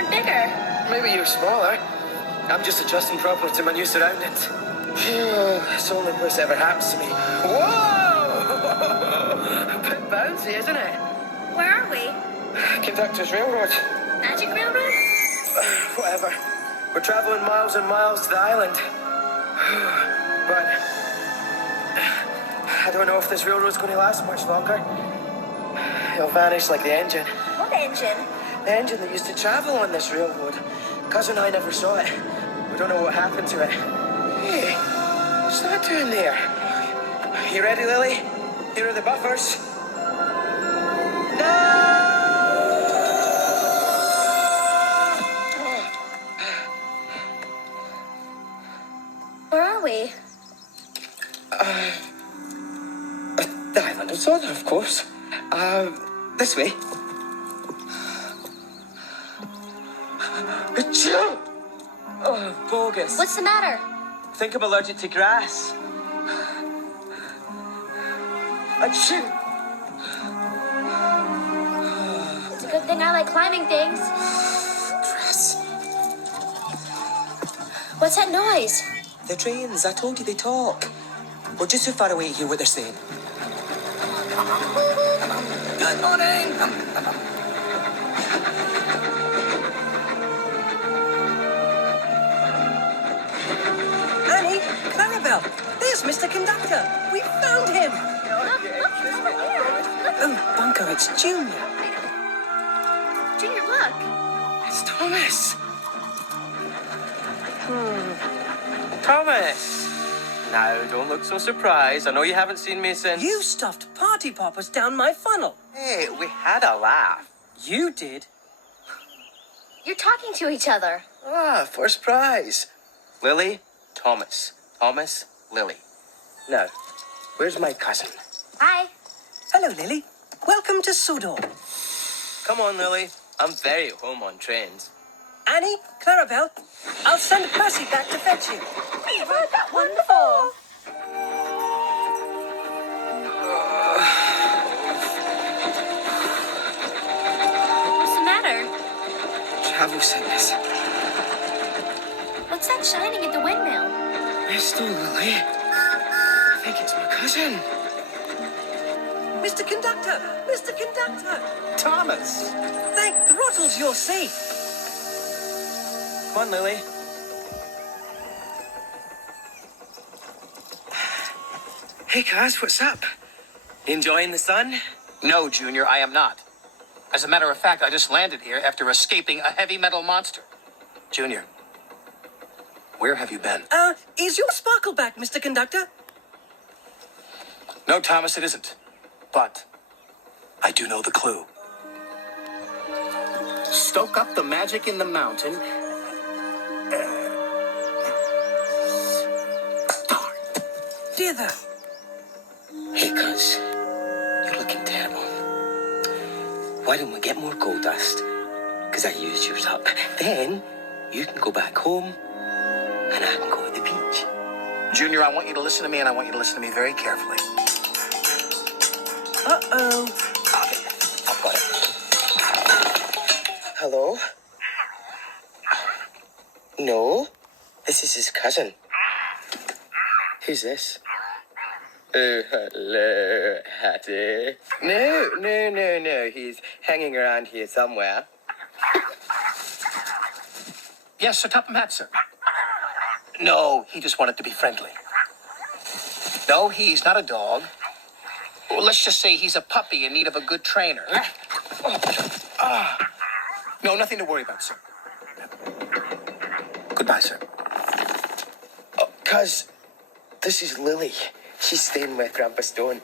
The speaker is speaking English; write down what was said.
aren't bigger. Maybe you're smaller. I'm just adjusting properly to my new surroundings. Phew, it's the only place that ever happens to me. Whoa! A bit bouncy, isn't it? Where are we? Conductor's Railroad. Magic Railroad? Whatever. We're traveling miles and miles to the island. But I don't know if this railroad's going to last much longer. It'll vanish like the engine. What engine? The engine that used to travel on this railroad. Cousin and I never saw it. We don't know what happened to it. Hey, what's that doing there? You ready, Lily? Here are the buffers. No! Where are we? The island of Sodor, of course. This way. Achoo! Oh, bogus. What's the matter? I think I'm allergic to grass. Achoo! It's a good thing I like climbing things. Grass. What's that noise? The trains, I told you they talk. We're just too far away to hear what they're saying. Good morning! Annie, Clarabelle, there's Mr. Conductor. We found him. Look over here. Oh, Bunker, it's Junior. Junior, look. It's Thomas. Thomas! Now, don't look so surprised. I know you haven't seen me since... You stuffed party poppers down my funnel. Hey, we had a laugh. You did. You're talking to each other. Ah, first prize. Lily, Thomas. Thomas, Lily. Now, where's my cousin? Hi. Hello, Lily. Welcome to Sodor. Come on, Lily. I'm very at home on trains. Annie, Clarabelle, I'll send Percy back to fetch you. We've heard that one before. What's the matter? Travel sickness. What's that shining at the windmill? Presto, Lily. I think it's my cousin. Mr. Conductor! Mr. Conductor! Thomas! Thank throttles you're safe. Come on, Lily. Hey, Kaz, what's up? You enjoying the sun? No, Junior, I am not. As a matter of fact, I just landed here after escaping a heavy metal monster. Junior, where have you been? Is your sparkle back, Mr. Conductor? No, Thomas, it isn't. But I do know the clue. Stoke up the magic in the mountain. Darn. Dither. Hey, Kaz, you're looking terrible. Why don't we get more gold dust? Because I used yours up. Then you can go back home and I can go to the beach. Junior, I want you to listen to me, and I want you to listen to me very carefully. Uh-oh. Okay, I've got it. Hello? No, this is his cousin. Who's this? Oh, hello, Hattie. No. He's hanging around here somewhere. Yes, Sir Topham Hatt, sir. No, he just wanted to be friendly. No, he's not a dog. Well, let's just say he's a puppy in need of a good trainer. No, nothing to worry about, sir. Goodbye, sir. Oh, Cuz, this is Lily. She's staying with Grandpa Stone.